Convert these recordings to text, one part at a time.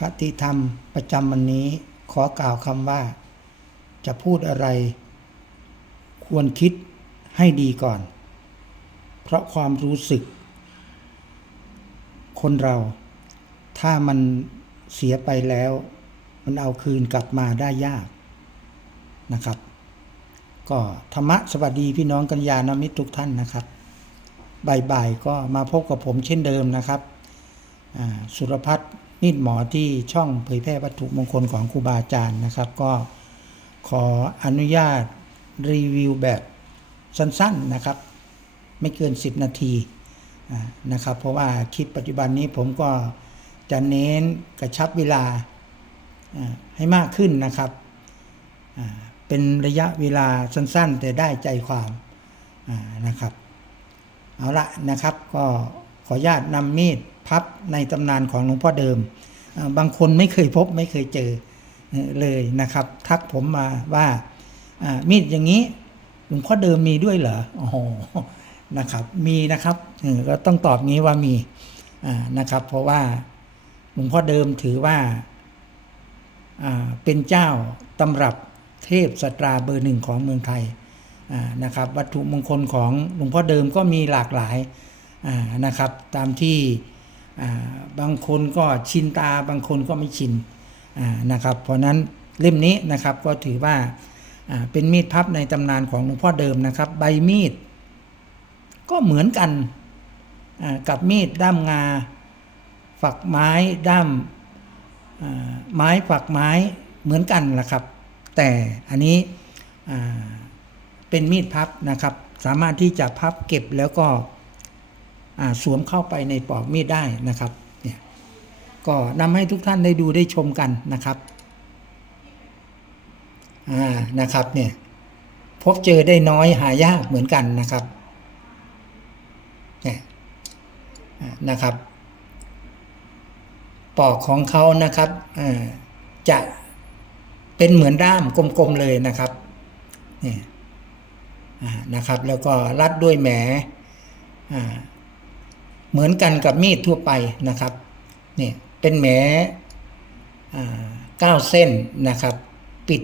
คติธรรมประจำวันนี้ขอกล่าวคำว่า จะพูดอะไร ควรคิดให้ดีก่อน เพราะความรู้สึก คนเรา ถ้ามันเสียไปแล้ว มันเอาคืนกลับมาได้ยากนะครับ ก็ธรรมะสวัสดีพี่น้องกัญญาณมิตรทุกท่านนะครับบ่ายๆก็มาพบกับผมเช่นเดิมนะครับ สุรพัฒน์ นิดหมอที่ช่องเผยแพร่วัตถุมงคลของครูบาอาจารย์นะครับ ก็ขออนุญาตรีวิวแบบสั้นๆนะครับ ไม่เกิน 10 นาทีนะครับ เพราะว่าคลิปปัจจุบันนี้ผมก็จะเน้นกระชับเวลาให้มากขึ้นนะครับเป็นระยะเวลาสั้น ๆ แต่ได้ใจความนะครับ เอาละนะครับก็ขออนุญาตนำมีด พับในตำนานของหลวงพ่อเดิม บางคนไม่เคยพบไม่เคยเจอเลยนะครับ ทักผมมาว่ามีดอย่างนี้หลวงพ่อเดิมมีด้วยเหรอโอ้โหนะครับ มีนะครับก็ต้องตอบงี้ว่ามีนะครับ เพราะว่าหลวงพ่อเดิมถือว่าเป็นเจ้าตำรับเทพสตราเบอร์หนึ่งของเมืองไทยนะครับ วัตถุมงคลของหลวงพ่อเดิมก็มีหลากหลายนะครับ ตามที่ บางคนก็ชินตาบางคนก็ไม่ชินนะครับ เพราะนั้นเล่มนี้นะครับก็ถือว่าเป็นมีดพับในตำนานของหลวงพ่อเดิมนะครับ ใบมีด ก็เหมือนกันกับมีดด้ามงา ฝักไม้ด้ามไม้ฝักไม้เหมือนกันแหละครับ แต่อันนี้เป็นมีดพับนะครับ สามารถที่จะพับเก็บแล้วก็ สวมเข้าไปในปอกมีดได้นะครับเนี่ยก็นำให้ทุกท่านได้ดูได้ชมกันนะครับอ่านะครับเนี่ยพบเจอได้น้อยหายากเหมือนกันนะครับเนี่ยนะครับ ปอกของเขานะครับอ่าจะเป็นเหมือนด้ามกลมๆเลยนะครับเนี่ยอ่านะครับ แล้วก็รัดด้วยแหมอ่า เหมือนกันกับมีดทั่วไปนะครับเนี่ยเป็นแหม่เก้าเส้นนะครับ ปิด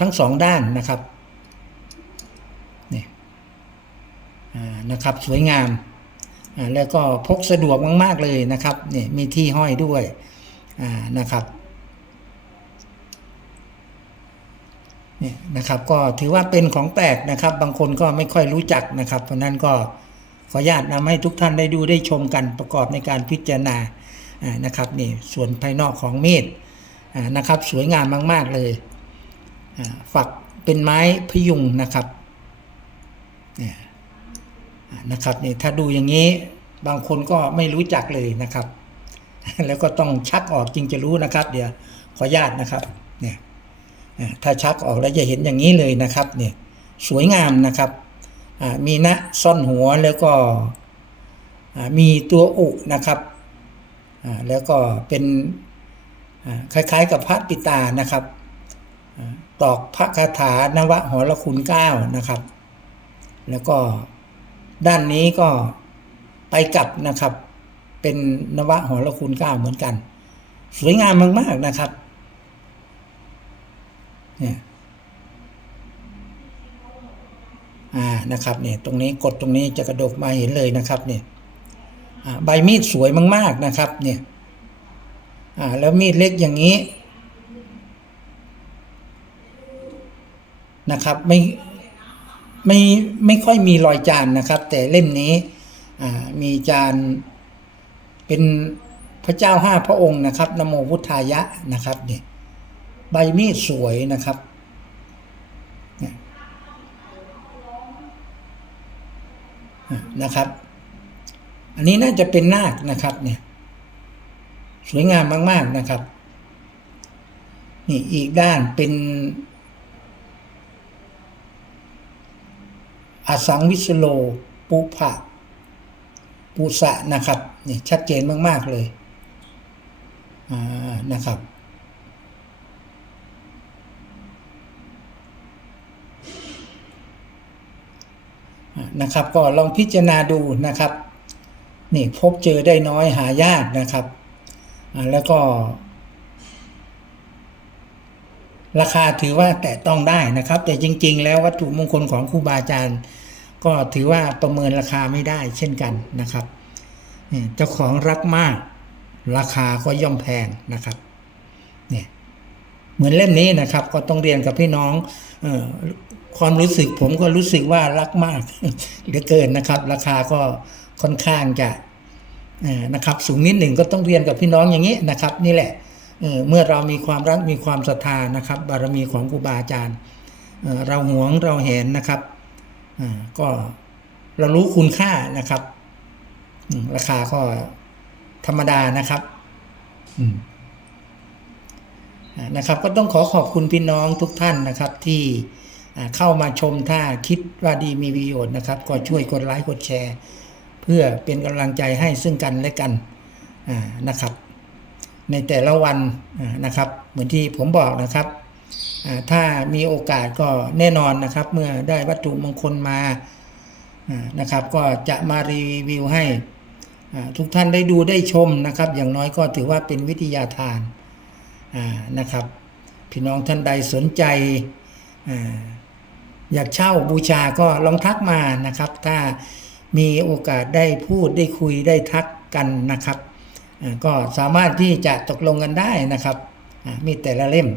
ทั้งสองด้านนะครับเนี่ยนะครับสวยงามแล้วก็พกสะดวกมาก ๆ เลยนะครับเนี่ยมีที่ห้อยด้วยนะครับ นี่นะครับ ก็ถือว่าเป็นของแปลกนะครับ บางคนก็ไม่ค่อยรู้จักนะครับ เพราะนั้นก็ขออนุญาตนำให้ทุกท่านได้ดูได้ชมกันประกอบในการพิจารณานะครับนี่ส่วนภายนอกของมีดนะครับ สวยงามมาก ๆ เลยฝักเป็นไม้พยุงนะครับนี่นะครับนี่ถ้าดูอย่างนี้บางคนก็ไม่รู้จักเลยนะครับ แล้วก็ต้องชักออกจึงจะรู้นะครับ เดี๋ยวขออนุญาตนะครับเนี่ย ถ้าชักออกแล้วจะเห็นอย่างนี้เลยนะครับเนี่ยสวยงามนะครับมีนะซ่อนหัวแล้วก็มีตัวอุนะครับแล้วก็เป็นคล้ายๆกับพระปิตานะครับตอกพระคาถานวะหรคุณเก้านะครับ แล้วก็ด้านนี้ก็ไปกลับนะครับ เป็นนวะหรคุณเก้าเหมือนกัน สวยงามมากๆนะครับ เนี่ยอ่านะครับเนี่ยตรงนี้กดตรงนี้จะกระดกมาเห็นเลยนะครับเนี่ยใบมีดสวยมาก ๆนะครับเนี่ยอ่าแล้วมีดเล็กอย่างนี้นะครับไม่ไม่ไม่ค่อยมีรอยจานนะครับ แต่เล่มนี้อ่ามีจานเป็นพระเจ้าห้าพระองค์นะครับนโมพุทธายะนะครับเนี่ย ใบมีดสวยนะครับนะนะครับ อันนี้น่าจะเป็นนาคนะครับเนี่ยสวยงามมาก ๆนะครับ นี่อีกด้านเป็นอสังวิสโลปุภะปุสะนะครับนี่ชัดเจนมาก ๆ เลย อ่า นะครับ นะครับ ก็ลองพิจารณาดูนะครับนี่พบเจอได้น้อยหายากนะครับแล้วก็ ราคาถือว่าแตะต้องได้นะครับ แต่จริง ๆ แล้ววัตถุมงคลของครูบาอาจารย์ ก็ถือว่าประเมินราคาไม่ได้ เช่นกันนะครับนี่เจ้าของรักมาก ราคาก็ย่อมแพงนะครับเนี่ยเหมือนเล่มนี้นะครับ ก็ต้องเรียนกับพี่น้องเออ ความรู้สึกผมก็รู้สึกว่ารักมากเหลือเกินนะครับ ราคาก็ค่อนข้างจะนะครับ สูงนิดหนึ่งก็ต้องเรียนกับพี่น้องอย่างนี้นะครับ นี่แหละเเมื่อเรามีความรักมีความศรัทธานะครับ บารมีของครูบาอาจารย์เเราหวงเราเห็นนะครับก็เรารู้คุณค่านะครับ ราคาก็ธรรมดานะครับนะครับ ก็ต้องขอขอบคุณพี่น้องทุกท่านนะครับที่ เข้ามาชมถ้าคิดว่าดีมีประโยชน์นะครับ ก็ช่วยกดไลค์กดแชร์ เพื่อเป็นกำลังใจให้ซึ่งกันและกันนะครับ ในแต่ละวันนะครับ เหมือนที่ผมบอกนะครับ ถ้ามีโอกาสก็แน่นอนนะครับ เมื่อได้วัตถุมงคลมานะครับ ก็จะมารีวิวให้ทุกท่านได้ดูได้ชมนะครับ อย่างน้อยก็ถือว่าเป็นวิทยาทานนะครับ พี่น้องท่านใดสนใจอา อยากเช่าบูชาก็ลองทักมานะครับ ถ้ามีโอกาสได้พูดได้คุยได้ทักกันนะครับ ก็สามารถที่จะตกลงกันได้นะครับ มีแต่ละเล่ม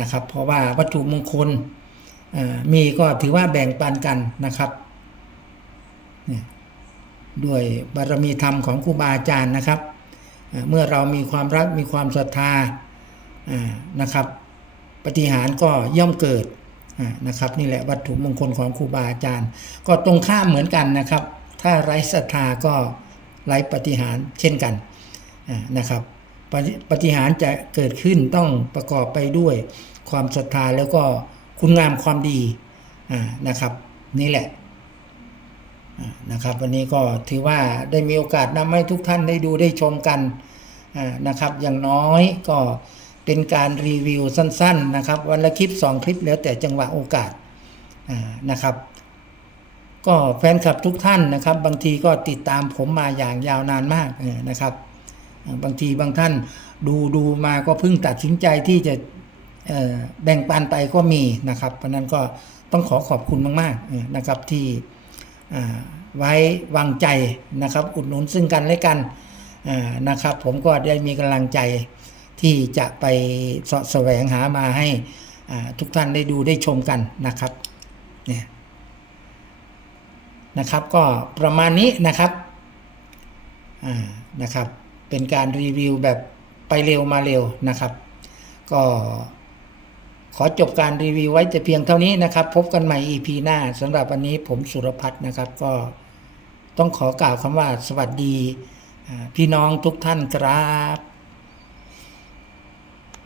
นะครับ เพราะว่าวัตถุมงคลมีก็ถือว่าแบ่งปันกันนะครับด้วยบารมีธรรมของครูบาอาจารย์นะครับ เมื่อเรามีความรักมีความศรัทธานะครับ ปฏิหารก็ย่อมเกิด นะครับ นี่แหละวัตถุมงคลของครูบาอาจารย์ ก็ตรงข้ามเหมือนกันนะครับ ถ้าไร้ศรัทธาก็ไร้ปฏิหารเช่นกันนะครับปฏิปฏิหารจะเกิดขึ้นต้องประกอบไปด้วยความศรัทธาแล้วก็คุณงามความดีนะครับ นี่แหละนะครับ วันนี้ก็ถือว่าได้มีโอกาสนำให้ทุกท่านได้ดูได้ชมกันนะครับ อย่างน้อยก็ เป็นการรีวิวสั้นๆนะครับ วันละคลิป 2 คลิปแล้วแต่จังหวะโอกาสนะครับ ก็แฟนคลับทุกท่านนะครับ บางทีก็ติดตามผมมาอย่างยาวนานมากนะครับ บางทีบางท่านดูดูมาก็เพิ่งตัดสินใจที่จะแบ่งปันไปก็มีนะครับเพราะนั้นก็ต้องขอขอบคุณมากๆนะครับที่ไว้วางใจนะครับ อุดหนุนซึ่งกันและกันนะครับ ผมก็ได้มีกำลังใจ ที่จะไปสะแสวงหามาให้ทุกท่านได้ดูได้ชมกันนะครับเนี่ยนะครับก็ประมาณนี้นะครับอ่านะครับ เป็นการรีวิวแบบไปเร็วมาเร็วนะครับ ก็ขอจบการรีวิวไว้แต่เพียงเท่านี้นะครับ พบกันใหม่ EP หน้าสำหรับวันนี้ผมสุรพัฒน์นะครับ ก็ต้องขอกล่าวคำว่าสวัสดี พี่น้องทุกท่านครับ